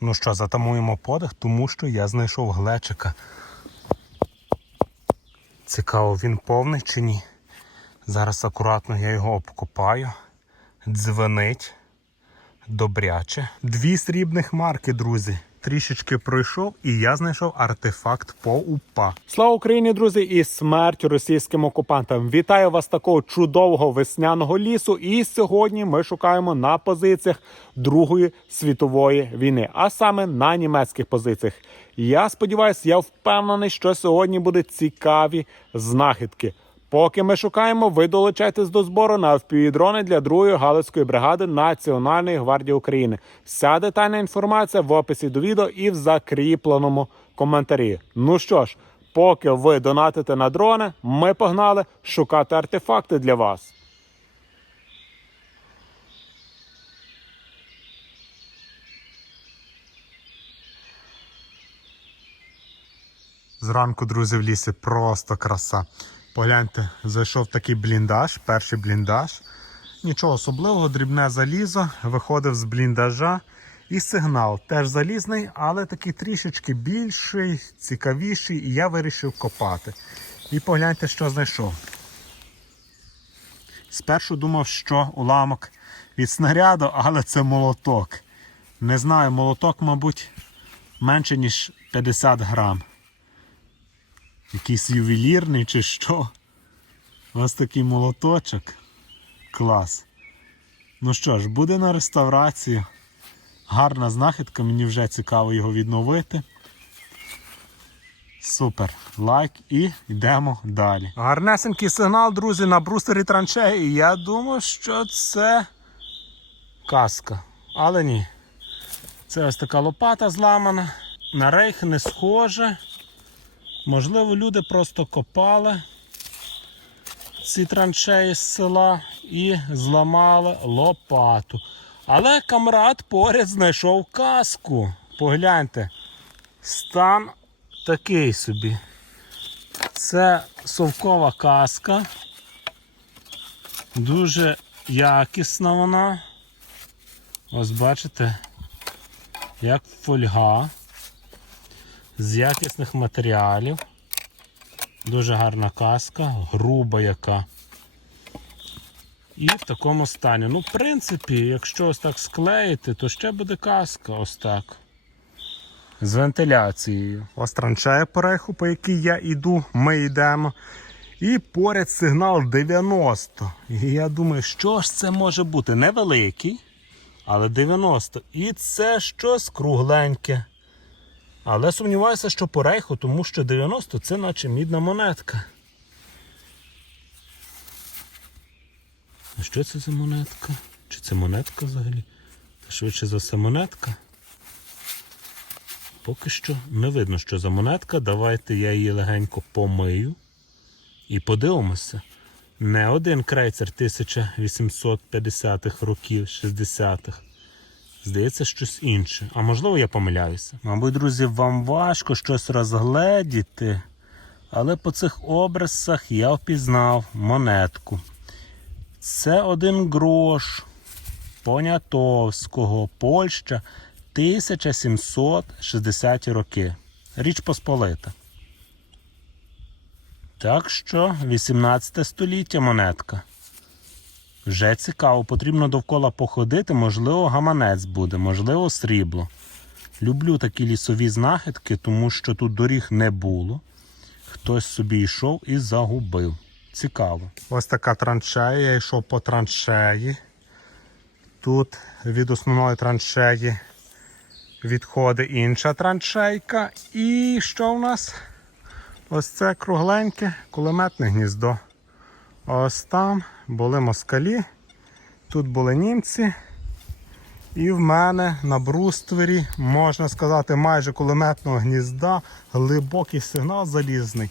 Ну що, затамуємо подих, тому що я знайшов глечика. Цікаво, він повний чи ні. Зараз акуратно я його обкопаю. Дзвенить. Добряче. Дві срібних марки, друзі. Трішечки пройшов, і я знайшов артефакт по УПА. Слава Україні, друзі, і смерть російським окупантам. Вітаю вас такого чудового весняного лісу. І сьогодні ми шукаємо на позиціях Другої світової війни, а саме на німецьких позиціях. Я сподіваюся, я впевнений, що сьогодні будуть цікаві знахідки. Поки ми шукаємо, ви долучайтесь до збору на FPV-дрони для другої галицької бригади Національної гвардії України. Вся детальна інформація в описі до відео і в закріпленому коментарі. Ну що ж, поки ви донатите на дрони, ми погнали шукати артефакти для вас. Зранку, друзі, в лісі просто краса. Погляньте, зайшов такий бліндаж, перший бліндаж. Нічого особливого, дрібне залізо, виходив з бліндажа. І сигнал теж залізний, але такий трішечки більший, цікавіший, і я вирішив копати. І погляньте, що знайшов. Спершу думав, що уламок від снаряду, але це молоток. Не знаю, молоток, мабуть, менше, ніж 50 грам. Якийсь ювелірний чи що. Ось такий молоточок. Клас. Ну що ж, буде на реставрацію. Гарна знахідка, мені вже цікаво його відновити. Супер. Лайк і йдемо далі. Гарнесенький сигнал, друзі, на брустері траншеї. Я думаю, що це каска. Але ні. Це ось така лопата зламана. На рейх не схоже. Можливо, люди просто копали ці траншеї з села і зламали лопату. Але камрад поряд знайшов каску. Погляньте, стан такий собі. Це совкова каска. Дуже якісна вона. Ось бачите, як фольга з якісних матеріалів. Дуже гарна каска, груба яка. І в такому стані. Ну, в принципі, якщо ось так склеїти, то ще буде каска ось так. З вентиляцією. Ось траншея переху, по якій я йду, ми йдемо. І поряд сигнал 90. І я думаю, що ж це може бути? Невеликий, але 90. І це щось кругленьке. Але сумніваюся, що по рейху, тому що 90 це наче мідна монетка. А що це за монетка? Чи це монетка взагалі? Та швидше за все монетка. Поки що не видно, що за монетка. Давайте я її легенько помию і подивимося. Не один крейцер 1850-х років, 60-х. Здається, щось інше. А можливо, я помиляюся. Мабуть, друзі, вам важко щось розгледіти, але по цих образах я впізнав монетку. Це один грош Понятовського, Польща 1760 роки. Річ Посполита. Так що 18 століття монетка. Вже цікаво, потрібно довкола походити, можливо, гаманець буде, можливо, срібло. Люблю такі лісові знахідки, тому що тут доріг не було. Хтось собі йшов і загубив. Цікаво. Ось така траншея. Я йшов по траншеї. Тут від основної траншеї відходить інша траншейка. І що в нас? Ось це кругленьке кулеметне гніздо. Ось там були москалі, тут були німці. І в мене на бруствері, можна сказати, майже кулеметного гнізда, глибокий сигнал залізний.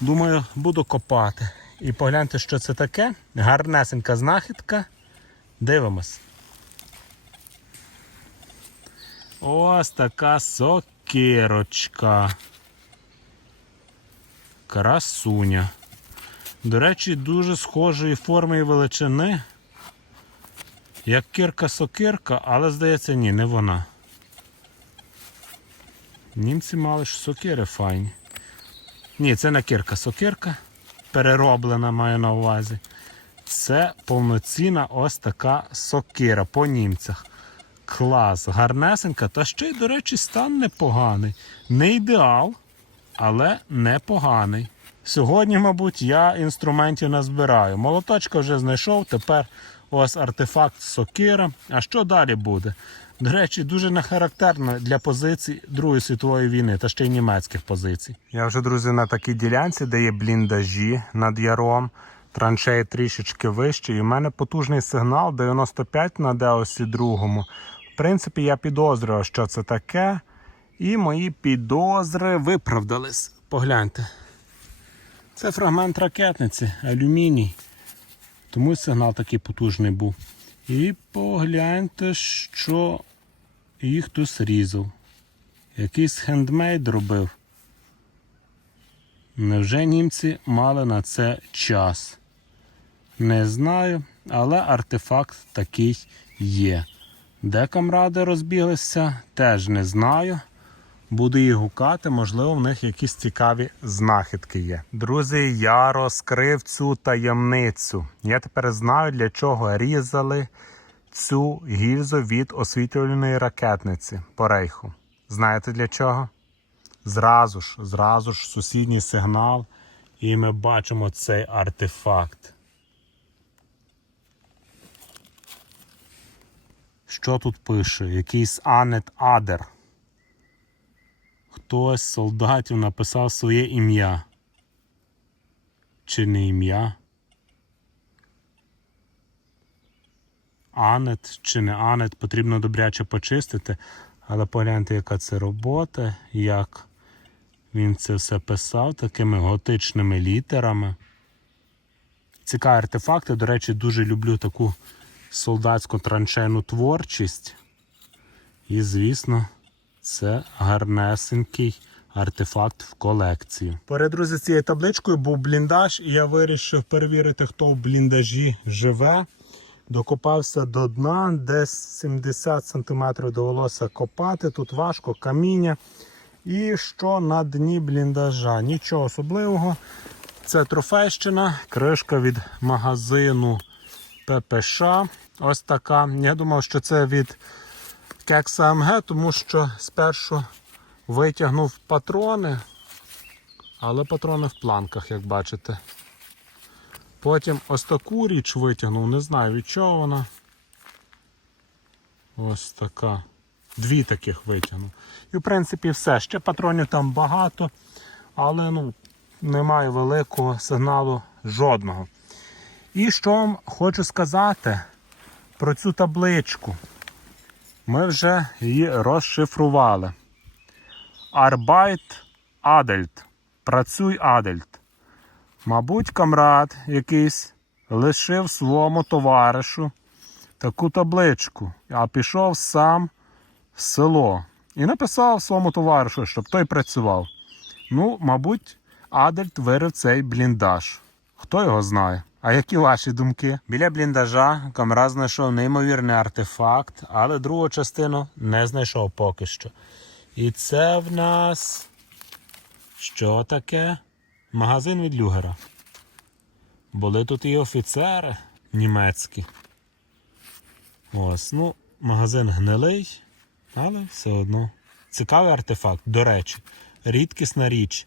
Думаю, буду копати. І погляньте, що це таке. Гарнесенька знахідка. Дивимось. Ось така сокирочка. Красуня. До речі, дуже схожої форми і величини. Як кирка-сокирка, але здається, ні, не вона. Німці мали ж сокири файні. Ні, це не кирка, сокирка. Перероблена маю на увазі. Це повноцінна ось така сокира по німцях. Клас, гарнесенька, та ще й, до речі, стан непоганий. Не ідеал, але непоганий. Сьогодні, мабуть, я інструментів назбираю. Молоточка вже знайшов, тепер ось артефакт сокира. А що далі буде? До речі, дуже не характерно для позицій Другої світової війни та ще й німецьких позицій. Я вже, друзі, на такій ділянці, де є бліндажі над яром, траншеї трішечки вище, і в мене потужний сигнал 95 на деосі другому. В принципі, я підозрював, що це таке, і мої підозри виправдались. Погляньте. Це фрагмент ракетниці, алюміній. Тому сигнал такий потужний був. І погляньте, що їх хтось різав. Якийсь хендмейд робив. Невже німці мали на це час? Не знаю, але артефакт такий є. Де камради розбіглися, теж не знаю. Буду їх гукати, можливо, в них якісь цікаві знахідки є. Друзі, я розкрив цю таємницю. Я тепер знаю, для чого різали цю гільзу від освітлювальної ракетниці по рейху. Знаєте для чого? Зразу ж, зразу ж сусідній сигнал, і ми бачимо цей артефакт. Що тут пише? Якийсь Анет Адер. Хтось з солдатів написав своє ім'я. Чи не ім'я? Анет чи не Анет потрібно добряче почистити, але погляньте, яка це робота, як він це все писав такими готичними літерами. Цікаві артефакти. До речі, дуже люблю таку солдатську траншейну творчість. І, звісно, це гарнесенький артефакт в колекції. Поряд, друзі, цією табличкою був бліндаж, і я вирішив перевірити, хто в бліндажі живе. Докопався до дна, десь 70 см довелося копати. Тут важко, каміння. І що на дні бліндажа? Нічого особливого. Це трофейщина, кришка від магазину ППШ. Ось така. Я думав, що це від кекса МГ, тому що спершу витягнув патрони, але патрони в планках, як бачите. Потім ось таку річ витягнув, не знаю від чого вона. Ось така. Дві таких витягнув. І в принципі все. Ще патронів там багато, але ну, немає великого сигналу жодного. І що вам хочу сказати про цю табличку. Ми вже її розшифрували. Arbeit Adelt. Працюй Адельт. Мабуть, камрад якийсь лишив своєму товаришу таку табличку, а пішов сам в село і написав своєму товаришу, щоб той працював. Ну, мабуть, Адельт вирив цей бліндаж. Хто його знає? А які ваші думки? Біля бліндажа камера знайшов неймовірний артефакт, але другу частину не знайшов поки що. І це в нас що таке? Магазин від Люгера. Були тут і офіцери німецькі. Ось, ну, магазин гнилий, але все одно. Цікавий артефакт, до речі, рідкісна річ.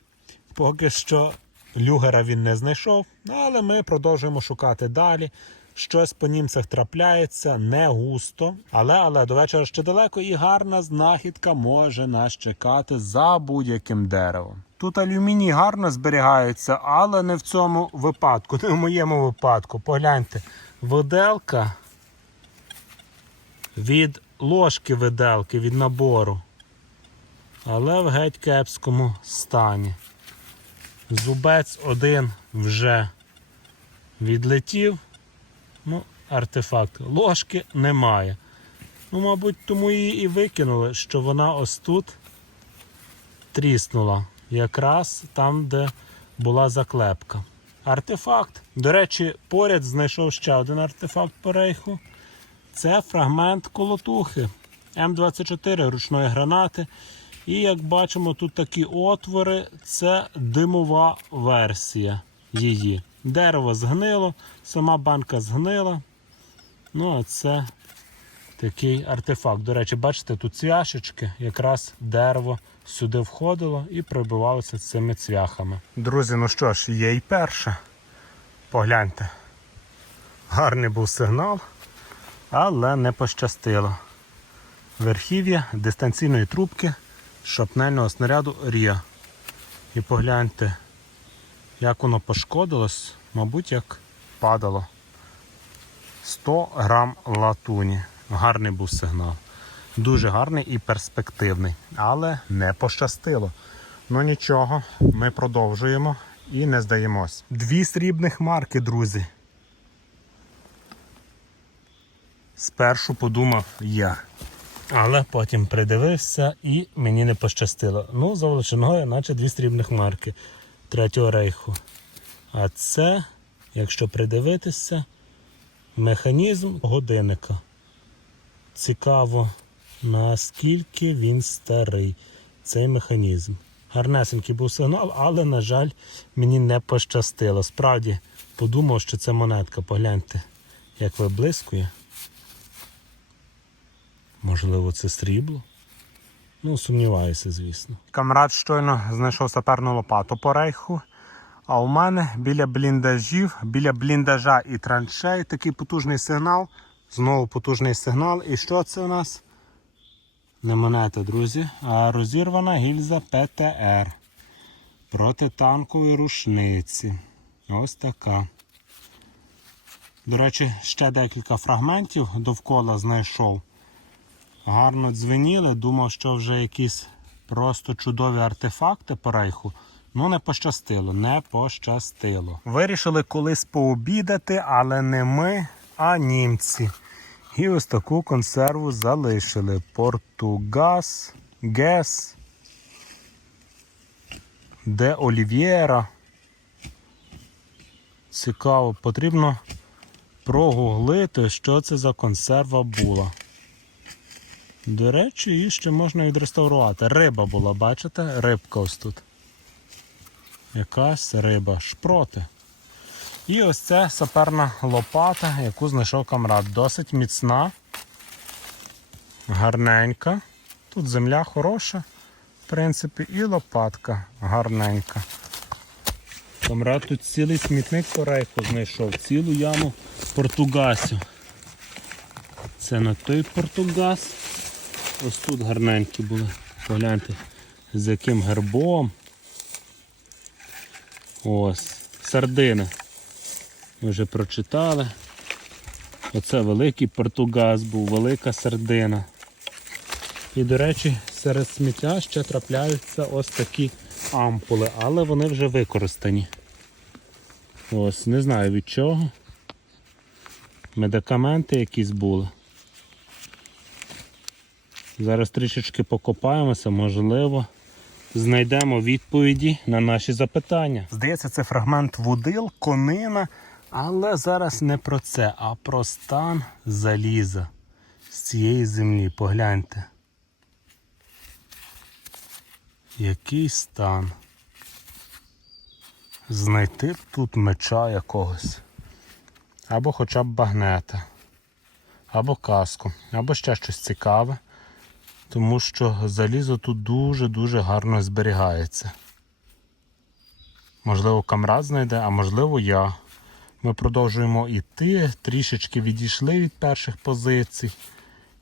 Поки що люгера він не знайшов, але ми продовжуємо шукати далі. Щось по німцях трапляється, не густо. Але але до вечора ще далеко і гарна знахідка може нас чекати за будь-яким деревом. Тут алюміній гарно зберігається, але не в цьому випадку, не в моєму випадку. Погляньте, виделка від ложки виделки, від набору. Але в геть кепському стані. Зубець один вже відлетів. Ну, артефакт. Ложки немає. Ну, мабуть, тому її і викинули, що вона ось тут тріснула. Якраз там, де була заклепка. Артефакт. До речі, поряд знайшов ще один артефакт по рейху. Це фрагмент колотухи М24 ручної гранати. І як бачимо, тут такі отвори, це димова версія її. Дерево згнило, сама банка згнила. Ну, а це такий артефакт. До речі, бачите, тут цвяшечки, якраз дерево сюди входило і пробивалося цими цвяхами. Друзі, ну що ж, є і перше. Погляньте. Гарний був сигнал, але не пощастило. Верхів'я дистанційної трубки шапнельного снаряду Рія. І погляньте, як воно пошкодилось, мабуть, як падало. 100 грам латуні. Гарний був сигнал. Дуже гарний і перспективний, але не пощастило. Ну нічого, ми продовжуємо і не здаємось. Дві срібних марки, друзі. Спершу подумав я. Але потім придивився і мені не пощастило. Ну, за величиною, наче дві срібних марки Третього рейху. А це, якщо придивитися, механізм годинника. Цікаво, наскільки він старий, цей механізм. Гарнесенький був сигнал, але, на жаль, мені не пощастило. Справді подумав, що це монетка. Погляньте, як виблискує. Можливо, це срібло? Ну, сумніваюся, звісно. Камрад щойно знайшов саперну лопату по рейху. А у мене біля бліндажів, біля бліндажа і траншей такий потужний сигнал. Знову потужний сигнал. І що це у нас? Не монета, друзі, а розірвана гільза ПТР протитанкової рушниці. Ось така. До речі, ще декілька фрагментів довкола знайшов. Гарно дзвеніли, думав, що вже якісь просто чудові артефакти по рейху. Ну, не пощастило, не пощастило. Вирішили колись пообідати, але не ми, а німці. І ось таку консерву залишили. Португас, Гес, де Олів'єра. Цікаво, потрібно прогуглити, що це за консерва була. До речі, її ще можна відреставрувати. Риба була, бачите? Рибка ось тут. Якась риба, шпроти. І ось це саперна лопата, яку знайшов камрад. Досить міцна, гарненька. Тут земля хороша, в принципі, і лопатка гарненька. Камрад тут цілий смітник по рейху знайшов, цілу яму португасів. Це на той португас. Ось тут гарненькі були. Погляньте, з яким гербом. Ось, сардини. Ми вже прочитали. Оце великий португаз був, велика сардина. І, до речі, серед сміття ще трапляються ось такі ампули, але вони вже використані. Ось, не знаю від чого. Медикаменти якісь були. Зараз трішечки покопаємося, можливо, знайдемо відповіді на наші запитання. Здається, це фрагмент вудил, конина, але зараз не про це, а про стан заліза з цієї землі. Погляньте. Який стан? Знайти тут меча якогось. Або хоча б багнета, або каску, або ще щось цікаве тому що залізо тут дуже-дуже гарно зберігається. Можливо, камрад знайде, а можливо я. Ми продовжуємо йти, трішечки відійшли від перших позицій.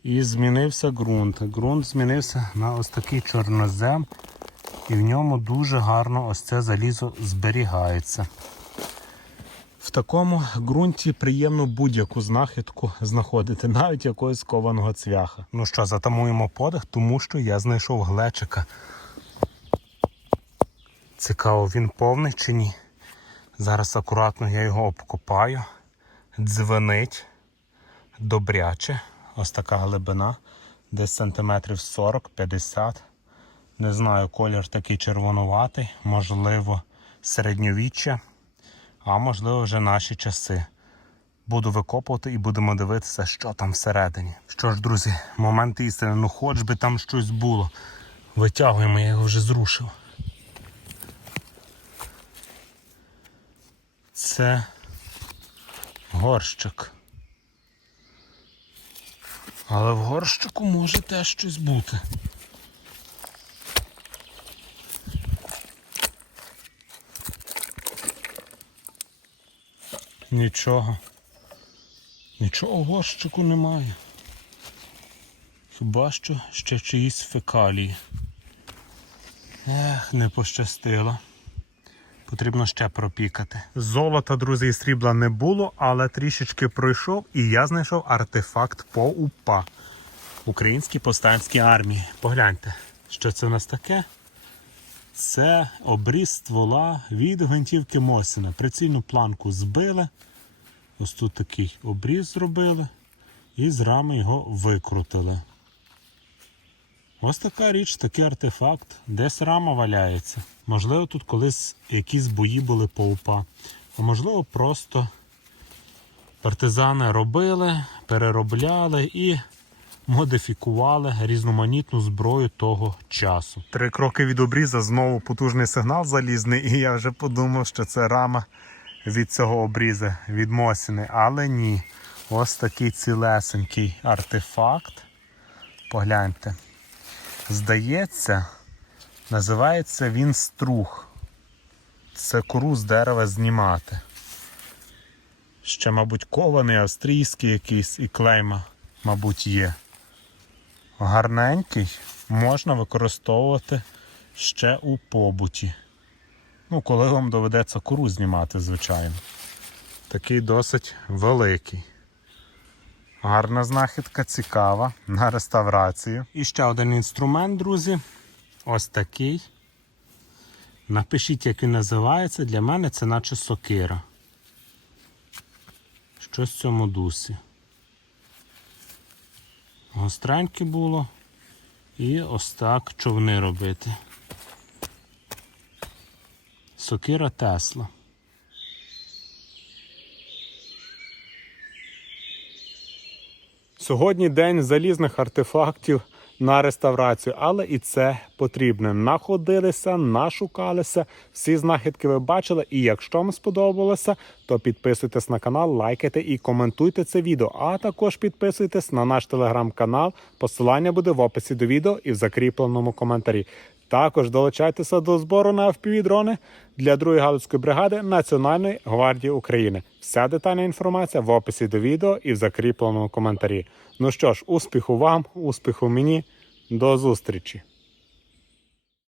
І змінився ґрунт. Ґрунт змінився на ось такий чорнозем, і в ньому дуже гарно ось це залізо зберігається. В такому ґрунті приємно будь-яку знахідку знаходити, навіть якогось кованого цвяха. Ну що, затамуємо подих, тому що я знайшов глечика. Цікаво, він повний чи ні. Зараз акуратно я його обкопаю, дзвенить добряче. Ось така глибина, десь сантиметрів 40-50. Не знаю, колір такий червонуватий, можливо, середньовіччя а можливо вже наші часи. Буду викопувати і будемо дивитися, що там всередині. Що ж, друзі, момент істини, ну хоч би там щось було. Витягуємо, я його вже зрушив. Це горщик. Але в горщику може теж щось бути. Нічого. Нічого горщику немає. Хіба що ще чиїсь фекалії. Ех, не пощастило. Потрібно ще пропікати. Золота, друзі, і срібла не було, але трішечки пройшов і я знайшов артефакт по УПА Українській повстанській армії. Погляньте, що це в нас таке? Це обріз ствола від гвинтівки Мосіна. Прицільну планку збили. Ось тут такий обріз зробили. І з рами його викрутили. Ось така річ, такий артефакт. Десь рама валяється. Можливо, тут колись якісь бої були по УПА. А можливо, просто партизани робили, переробляли і модифікували різноманітну зброю того часу. Три кроки від обріза знову потужний сигнал залізний, і я вже подумав, що це рама від цього обріза, від Мосіни. Але ні. Ось такий цілесенький артефакт. Погляньте. Здається, називається він струх. Це кору з дерева знімати. Ще, мабуть, кований, австрійський якийсь і клейма, мабуть, є. Гарненький можна використовувати ще у побуті. Ну, коли вам доведеться кору знімати, звичайно. Такий досить великий. Гарна знахідка, цікава на реставрацію. І ще один інструмент, друзі. Ось такий. Напишіть, як він називається. Для мене це наче сокира. Щось в цьому дусі. Гостреньке було. І ось так човни робити. Сокира Тесла. Сьогодні день залізних артефактів на реставрацію, але і це потрібно. Находилися, нашукалися, всі знахідки ви бачили. І якщо вам сподобалося, то підписуйтесь на канал, лайкайте і коментуйте це відео. А також підписуйтесь на наш телеграм-канал. Посилання буде в описі до відео і в закріпленому коментарі. Також долучайтеся до збору на FPV-дрони для 2-ї галицької бригади Національної гвардії України. Вся детальна інформація в описі до відео і в закріпленому коментарі. Ну що ж, успіху вам, успіху мені, до зустрічі!